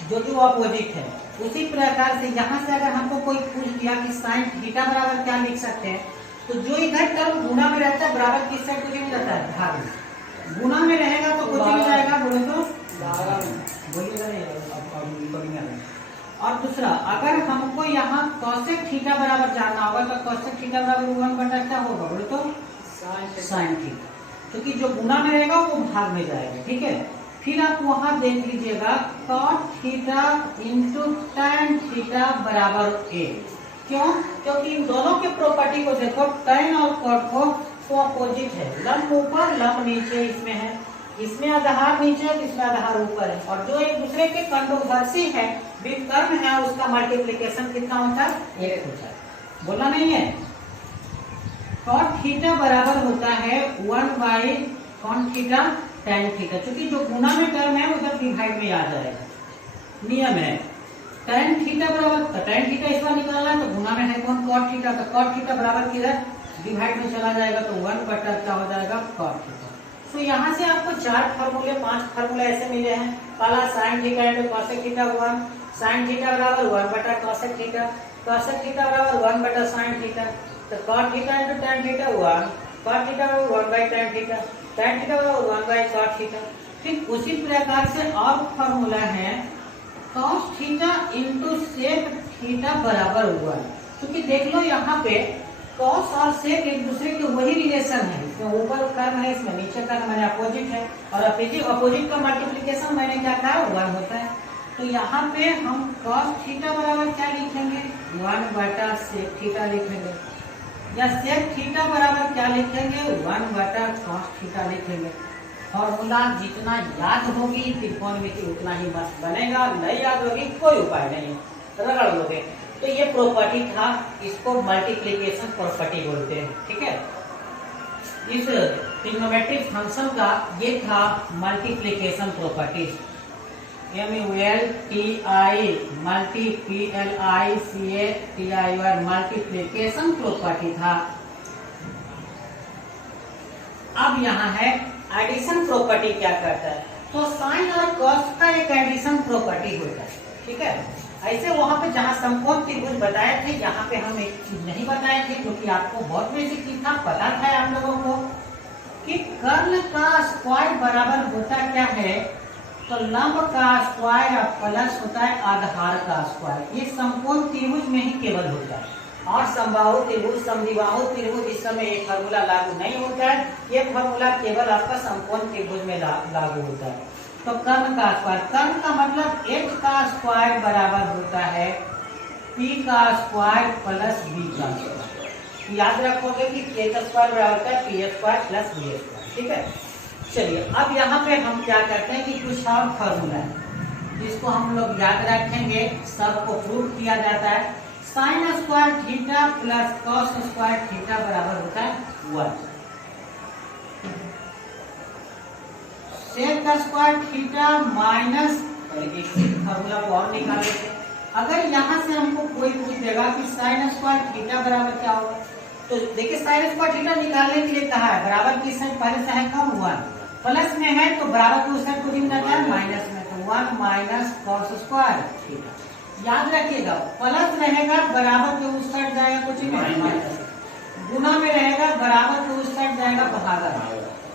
जो कि अपोजिट है। उसी प्रकार से यहाँ से अगर हमको कोई पूछ दिया कि साइन थीटा बराबर क्या लिख सकते हैं, तो जो इधर टर्म गुना में रहता है बराबर किस साइड कुछ नहीं रहता है, भाग में। गुना में रहेगा तो कुछ नहीं जाएगा बोले तो बोलिएगा नहीं। और दूसरा, अगर हमको यहाँ कॉसेक थीटा बराबर जानना होगा तो कॉसेक थीटा बराबर 1 बटा क्या होगा बोले तो साइन थीटा, क्योंकि जो गुना में रहेगा वो भाग में जाएगा, ठीक है। फिर आप वहां देख लीजिएगा cot theta into tan theta बराबर 1। क्यों, क्योंकि इन दोनों के प्रॉपर्टी को देखो, टैन और कॉट को तो अपोजिट है, लंब ऊपर लंब नीचे इसमें है, इसमें आधार नीचे है, इसमें आधार ऊपर है। और जो एक दूसरे के कंट्रोवर्सी है, व्युत्क्रम है, उसका मल्टीप्लीकेशन कितना होता है, 1 होता है। बोला नहीं है। कॉट थीटा बराबर होता है 1 बाई कॉन थीटा टैन थीटा, क्योंकि जो गुना में टर्म है उधर डिवाइड में आ जाएगा, नियम है। टैन थीटा बराबर, टैन थीटा इस बार निकालना है तो गुना में है कौन, कॉट थीटा, तो कॉट थीटा बराबर किधर डिवाइड में चला जाएगा, तो 1 बटा क्या हो जाएगा कॉट थीटा। तो यहाँ से आपको 4 फार्मूले 5 फार्मूले ऐसे मिले हैं। पहला sign theta into cosec theta 1, sine theta बराबर 1 बटा कॉसेक थीटा, कॉसेक थीटा बराबर 1 बटा साइन थीटा, तो cot theta into tan theta 1, cot theta बराबर 1 by tan theta, tan theta बराबर 1 बाई कॉट थीटा। फिर उसी प्रकार से और फार्मूला है cos theta into sec theta बराबर 1, क्योंकि देख लो यहाँ पे कॉस और सेक एक दूसरे के वही रिलेशन है, इसमें ऊपर कर्म है, इसमें नीचे कर्म है, अपोजिट है, और अपोजिट का मल्टीप्लीकेशन मैंने क्या कहा 1 होता है। तो यहाँ पे हम कॉस थीटा बराबर क्या लिखेंगे 1 बटा सेक थीटा लिखेंगे, या सेक थीटा बराबर क्या लिखेंगे 1 बटा कॉस थीटा लिखेंगे। फॉर्मूला जितना याद होगी त्रिकोणमिति उतना ही बनेगा, नहीं याद होगी कोई उपाय नहीं, रगड़ लोगे। तो ये प्रॉपर्टी था, इसको मल्टीप्लिकेशन प्रॉपर्टी बोलते हैं, ठीक है। इस ट्रिग्नोमेट्रिक फंक्शन का ये था multiplication property, MULTI multiplication property था। अब यहाँ है एडिशन प्रॉपर्टी क्या करता है, तो साइन और कॉस का एक एडिशन प्रॉपर्टी होता है, ठीक है। ऐसे वहां पे जहाँ समकोण त्रिभुज बताए थे, यहाँ पे हम एक चीज नहीं बताए थे, क्योंकि आपको बहुत बेसिक चीज था, पता था आप लोगों को कि कर्ण का स्क्वायर बराबर होता क्या है, तो लंब का स्क्वायर प्लस होता है आधार का स्क्वायर। ये समकोण त्रिभुज में ही केवल होता है, और समबाहु त्रिभुज समद्विबाहु त्रिभुज इस समय ये फार्मूला लागू नहीं होता है, ये फार्मूला केवल आपका समकोण त्रिभुज में लागू होता है। तो कर्ण का स्क्वायर, कर्ण का मतलब h का स्क्वायर बराबर होता है p का स्क्वायर प्लस b का स्क्वायर। याद रखोगे कि k का स्क्वायर बराबर होता है p square plus b square, ठीक है। चलिए अब यहाँ पे हम क्या करते हैं कि कुछ और फॉर्मूला है जिसको हम लोग याद रखेंगे, सबको प्रूव किया जाता है। Sign square theta plus cos square theta बराबर होता है 1। सेक का स्क्वायर थीटा माइनस, फॉर्मूला को और निकाल लेते हैं। अगर यहाँ से हमको कोई पूछ देगा कि साइन स्क्वायर थीटा बराबर क्या होगा, तो देखिए साइन स्क्वायर थीटा निकालने के लिए कहा है बराबर की साइड पहले से है कम 1, प्लस में है तो बराबर की साइड को दिन जाता है माइनस में, तो 1 माइनस कॉस स्क्वायर थीटा। याद रखिएगा प्लस रहेगा बराबर के उस साइड जाएगा कुछ नहीं, गुना में रहेगा बराबर के उस साइड जाएगा भागा,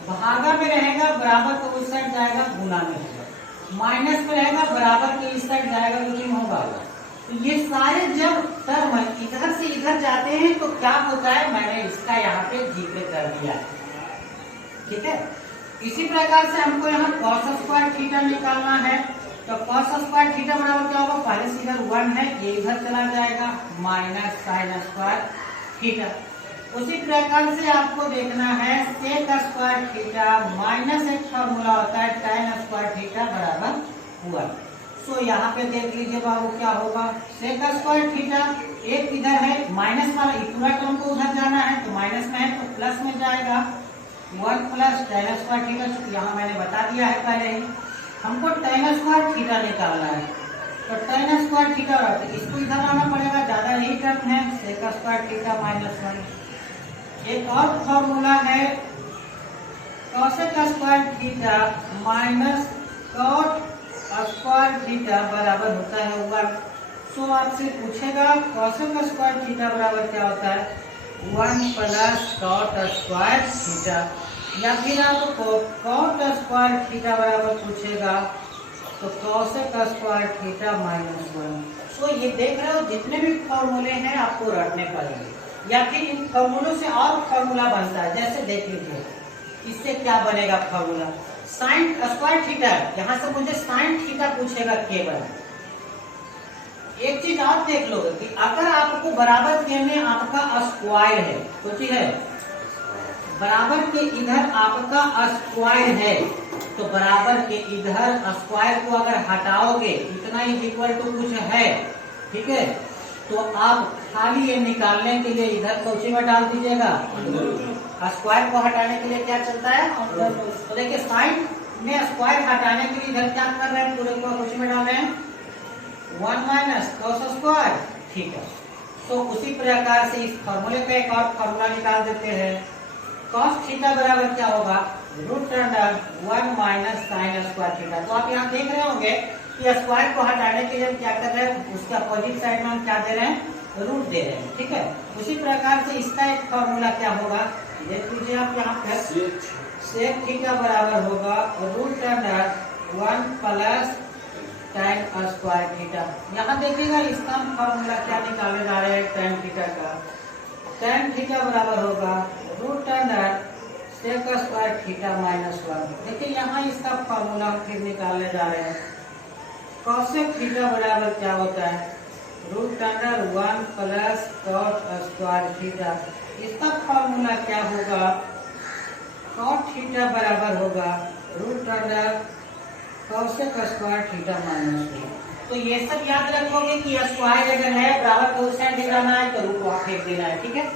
भागा में रहेगा बराबर तो उस साइड जाएगा गुना में होगा, माइनस में रहेगा बराबर तो इस साइड जाएगा लेकिन होगा। तो ये सारे जब टर्म इधर से इधर जाते हैं तो क्या होता है, मैंने इसका यहाँ पे जिक्र कर दिया, ठीक है। इसी प्रकार से हमको यहाँ cos स्क्वायर थीटा निकालना है, तो cos स्क्वायर थीटा बराबर क्या होगा, पहले से इधर 1 है, ये इधर चला जाएगा माइनस साइन स्क्वायर थीटा। उसी प्रकार से आपको देखना है सेक स्क्वायर थीटा माइनस एक फॉर्मूला होता है tan स्क्वायर थीटा बराबर 1। सो यहाँ पे देख लीजिए बाबू क्या होगा, सेक स्क्वायर थीटा एक इधर है माइनस वाला, पूरा टर्म को उधर जाना है तो माइनस में है तो प्लस में जाएगा 1 प्लस tan स्क्वायर थीटा। यहाँ मैंने बता दिया है पहले ही, हमको tan स्क्वायर थीटा निकालना है, तो tan स्क्वायर थीटा इसको इधर लाना पड़ेगा, ज्यादा यही टर्म है सेक स्क्वायर थीटा माइनस 1। एक और फॉर्मूला है cosec square theta minus cot square theta बराबर होता है 1। सो आपसे पूछेगा cosec स्क्वायर थीटा बराबर क्या होता है, 1 प्लस cot स्क्वायर थीटा, या फिर आपको cot स्क्वायर थीटा बराबर पूछेगा तो cosec स्क्वायर थीटा माइनस 1। सो ये देख रहे हो जितने भी फॉर्मूले हैं आपको रटने पड़ेंगे, या फिर इन फॉर्मूलों से और फॉर्मूला बनता है। जैसे देख लीजिए इससे क्या बनेगा फॉर्मूला, साइन स्क्वायर थीटा, यहाँ से मुझे साइन थीटा पूछेगा केवल। एक चीज और देख लो कि अगर आपको बराबर के में आपका स्क्वायर है, सोचिए है बराबर के इधर आपका स्क्वायर है, तो बराबर के इधर स्क्वायर को अगर हटाओगे इतना ही इक्वल टू कुछ है, ठीक है, तो आप खाली ये निकालने के लिए इधर कौची में डाल दीजिएगा, स्क्वायर को हटाने के लिए क्या चलता है, तो देखिए साइन में स्क्वायर हटाने के लिए इधर क्या कर रहे हैं, पूरे को कौची में डाल रहे हैं 1 माइनस cos स्क्वायर, ठीक है। तो उसी प्रकार से इस फॉर्मूले का एक और फॉर्मूला निकाल देते हैं, cos थीटा बराबर क्या होगा, root under 1 minus sine square theta. तो आप यहाँ देख रहे होंगे कि स्क्वायर को हटाने के लिए हम क्या कर रहे हैं, उसके अपोजिट साइड में हम क्या दे रहे हैं, रूट दे रहे हैं, ठीक है। उसी प्रकार से इसका एक फॉर्मूला क्या होगा, देख लीजिए आप यहाँ पे सेक थीटा बराबर होगा root under 1 plus tan square theta. यहाँ देखिएगा इसका हम फॉर्मूला क्या निकालने जा रहे हैं, tan थीटा का, tan थीटा बराबर होगा root under sec square theta minus 1। देखिए यहाँ इसका फॉर्मूला हम फिर निकालने जा रहे हैं, cosec थीटा बराबर क्या होता है, root under 1 plus cot square theta. इसका फॉर्मूला क्या होगा, cot थीटा बराबर होगा root under cosec square theta minus 1। तो ये सब याद रखोगे कि स्क्वायर अगर है बराबर को उस साइड ले जाना है तो रूट वहां फेंक देना है, ठीक है।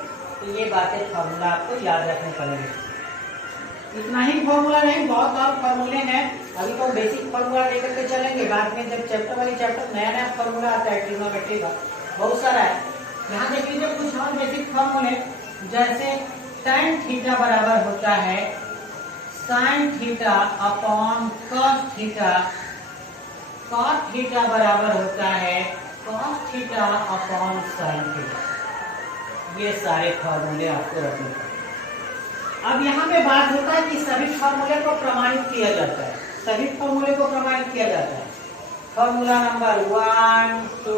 तो ये बातें फॉर्मूला आपको याद रखने पड़ेंगे। इतना ही फॉर्मूला नहीं, बहुत और फॉर्मूले हैं, अभी तो बेसिक फॉर्मूला लेकर के चलेंगे, बाद में जब चैप्टर वाली चैप्टर नया नया फॉर्मूला आता है ट्रिग्नोमेट्री का बहुत सारा है। यहाँ देख लीजिए कुछ और बेसिक फॉर्मूले, जैसे tan थीटा बराबर होता है sin theta upon cos theta, cos theta बराबर होता है cos theta upon sin theta. ये सारे फॉर्मूले आपको रखने पड़ेंगे। अब यहाँ पे बात होता है कि सभी फॉर्मूले को प्रमाणित किया जाता है, सभी फॉर्मूले को प्रमाणित किया जाता है। फॉर्मूला नंबर 1 2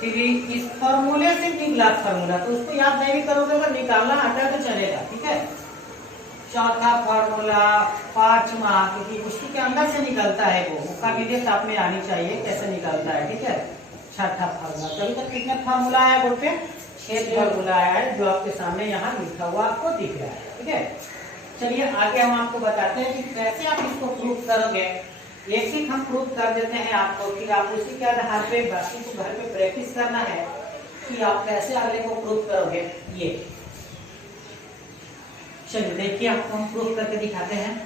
3, इस फॉर्मूले से निकला फॉर्मूला, तो उसको याद नहीं करोगे तो निकालना आता है तो चलेगा, ठीक है। चौथा फॉर्मूला, पांचवा, क्योंकि उसी के अंदर से निकलता है वो, उसका वीडियो आप में आनी चाहिए कैसे निकलता है, ठीक है। छठा फॉर्मूला, तो अभी तक कितने फॉर्मूला है बोर्ड पे, 6 फॉर्मूला है जो आपके सामने यहाँ लिखा हुआ आपको दिख रहा है, ठीक है। चलिए आगे हम आपको बताते हैं कि कैसे आप इसको प्रूफ करोगे। एक ही हम प्रूफ कर देते हैं आपको, फिर आप उसी के आधार पे बाकी को घर पे प्रैक्टिस करना है कि आप कैसे अगले को प्रूफ करोगे। ये चलिए देखिए आपको हम प्रूफ करके दिखाते हैं।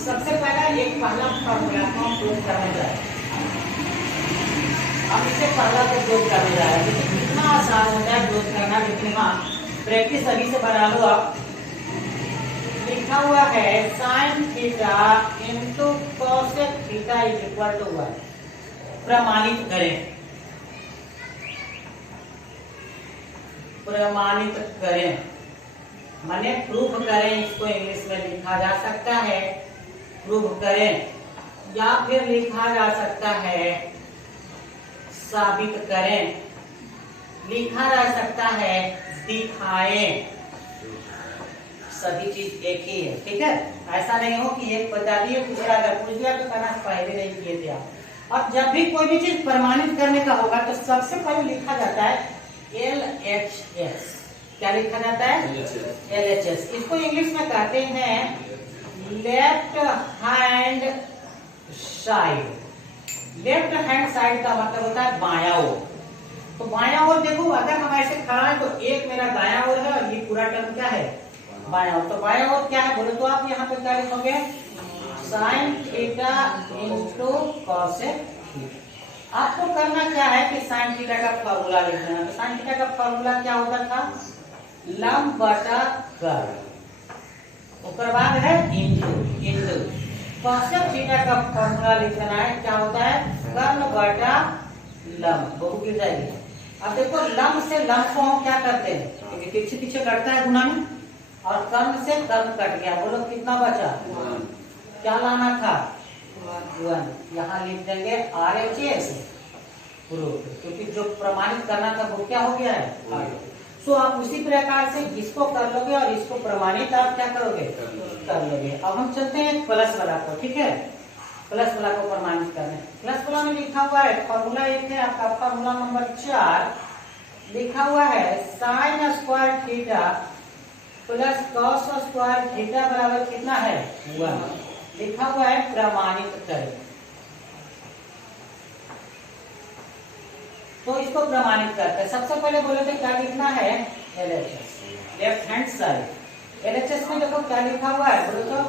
सबसे पहला एक पहला फॉर्मूला को हम प्रूफ करने जा रहे हैं। आप इससे पहला को जोड़ करने जा रहे हैं, देखिए कितना आसान होता है जोड़ करना, लेकिन हाँ प्रैक्टिस अभी से बना लो आप। लिखा हुआ है sine theta into cosec theta is equal to 1। प्रमाणित करें, प्रमाणित करें माने प्रूफ करें, इसको इंग्लिश में लिखा जा सकता है प्रूफ करें, या फिर लिखा जा सकता है साबित करें, लिखा जा सकता है दिखाएं। सभी चीज एक ही है, ठीक है। ऐसा नहीं हो कि एक बता दिए दूसरा अगर पूछ दिया तो कहना पहले नहीं किए थे आप। अब जब भी कोई भी चीज प्रमाणित करने का होगा तो सबसे पहले लिखा जाता है LHS। क्या लिखा जाता है? LHS। इसको इंग्लिश में कहते हैं left hand side. Left hand side का मतलब होता है बायां ओर। तो बायां ओर देखो, अगर हम ऐसे खड़ा है तो एक मेरा दायां ओर है और ये पूरा टर्म क्या है? बायां ओर। तो बायां ओर क्या है बोले तो आप यहाँ पे क्या लिखोगे? Sign theta into cosec theta. आपको करना क्या है कि साइन थीटा का फॉर्मूला लिख लेना। तो साइन थीटा का फॉर्मूला क्या होता था? लंब बटा कर्ल, उसके बाद है इंटू। कोसेक थीटा का फॉर्मूला लिख लेना है, क्या होता है? कर्ल बटा लंब। बहुत गिर जाएगी। अब देखो लंब से लंब को हम क्या करते हैं? क्योंकि पीछे पीछे कटता है गुना में, और कर्ल से कर्ल कट गया। बोलो कितना बचा? क्या लाना था? 1। यहाँ लिख देंगे RHS प्रूफ, क्योंकि जो प्रमाणित करना था वो क्या हो गया है? सो आप उसी प्रकार से इसको कर लोगे और इसको प्रमाणित आप क्या करोगे? कर लोगे। अब हम चलते हैं प्लस वाला को, ठीक है। प्लस वाला को प्रमाणित करने, प्लस वाला में लिखा हुआ है फॉर्मूला एक है आपका, फॉर्मूला नंबर 4 लिखा हुआ है sign square theta plus cos square theta बराबर कितना है? 1। लिखा हुआ है प्रमाणित करें। तो इसको प्रमाणित करते हैं। सबसे पहले बोले थे क्या लिखना है? LHS, left hand side. LHS में देखो क्या लिखा हुआ है बोले तो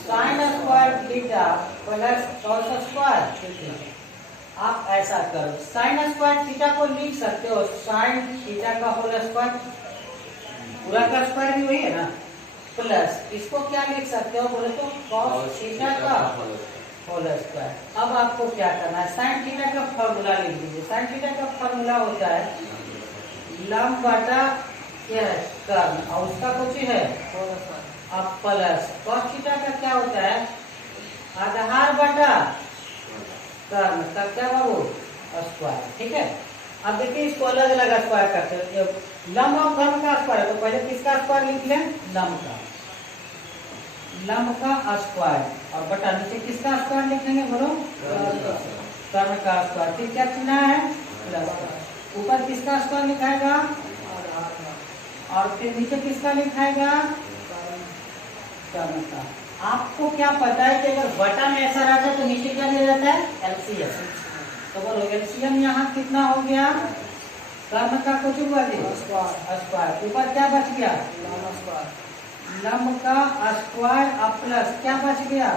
sign square theta plus cos square theta. आप ऐसा करो, साइन स्क्वायर थीटा को लिख सकते हो साइन थीटा का होल स्क्वायर, पूरा का स्क्वायर भी वही है ना, प्लस इसको क्या लिख सकते हो बोले तो कॉस थीटा का होल स्क्वायर। अब आपको क्या करना है? साइन थीटा का फॉर्मूला लिख दीजिए। साइन थीटा का फॉर्मूला होता है लंब बटा कर्ल, और उसका कुछ है अब प्लस कॉस थीटा का क्या होता है? आधार बटा कर्ल का क्या बाबू? स्क्वायर, ठीक है। अब देखिए इसको अलग अलग स्क्वायर करते हैं। लंब और कर्ल का स्क्वायर है तो पहले किसका स्क्वायर लिख लें? लंब का स्क्वायर, और बटा नीचे किसका स्क्वायर लिखेंगे बोलो? कर्ल का स्क्वायर। फिर क्या चिन्ह है? प्लस। ऊपर किसका स्क्वायर लिखाएगा? और फिर नीचे किसका लिखाएगा? कर्ल का। आपको क्या पता है कि अगर बटा में ऐसा रहता है तो नीचे क्या दिया जाता है? LCM। तो बोलो LCM यहाँ कितना हो गया? कर्ल का कुछ हुआ स्क्वायर, ऊपर क्या बच गया? लंब का स्क्वायर प्लस क्या बच गया?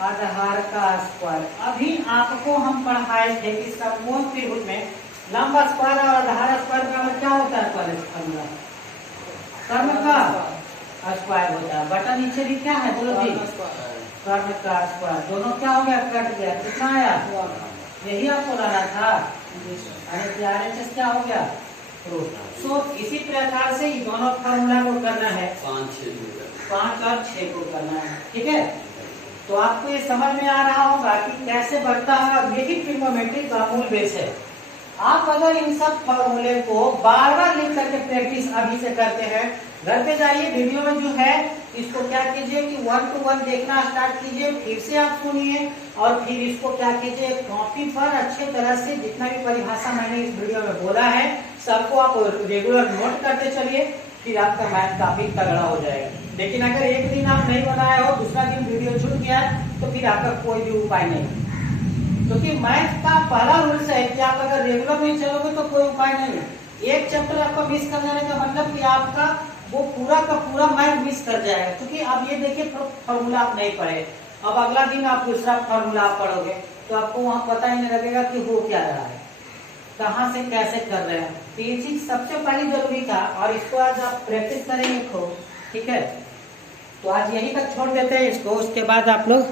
आधार का स्क्वायर। अभी आपको हम पढ़ाए थे कि समकोण त्रिभुज में लंब स्क्वायर और आधार स्क्वायर का क्या होता है? पहले फॉर्मूला कर्ल का स्क्वायर होता है। बटा नीचे भी क्या है बोलो जी? कर्ल का स्क्वायर। दोनों क्या हो गया? कट गया। कितना आया? यही आपको लाना था। RHS क्या हो गया? सो इसी प्रकार से ये दोनों फॉर्मूला को करना है, 5 और 6 को करना है, ठीक है। तो आपको ये समझ में आ रहा होगा कि कैसे बढ़ता है। यही ट्रिग्नोमेट्री का मूल बेस है। आप अगर इन सब फॉर्मूले को बार बार लिख करके प्रैक्टिस अभी से करते हैं, घर पे जाइए वीडियो में जो है इसको क्या कीजिए कि 1 to 1 देखना स्टार्ट कीजिए, फिर से आप सुनिए और फिर इसको क्या कीजिए कॉपी पर अच्छे तरह से जितना भी परिभाषा मैंने इस वीडियो में बोला है सबको आप रेगुलर नोट करते चलिए, फिर आपका मैथ काफी तगड़ा हो जाएगा। लेकिन अगर एक दिन आप नहीं बनाए हो, दूसरा दिन वीडियो छूट गया तो फिर आपका कोई भी उपाय नहीं। क्योंकि मैथ का पहला रूल्स है कि आप अगर रेगुलर नहीं चलोगे तो कोई उपाय नहीं है। एक चैप्टर आपको मिस कर जाने का मतलब कि आपका वो पूरा का पूरा मैथ मिस कर जाएगा। क्योंकि आप ये देखिए फॉर्मूला आप नहीं पढ़े, अब अगला दिन आप दूसरा फॉर्मूला पढ़ोगे तो आपको वहां पता ही नहीं लगेगा कि हो क्या रहा है, कहाँ से कैसे कर रहे हैं। तो ये चीज सबसे पहले जरूरी था और इसको आज आप प्रैक्टिस करेंगे खूब, ठीक है। तो आज यहीं तक छोड़ देते हैं इसको, उसके बाद आप लोग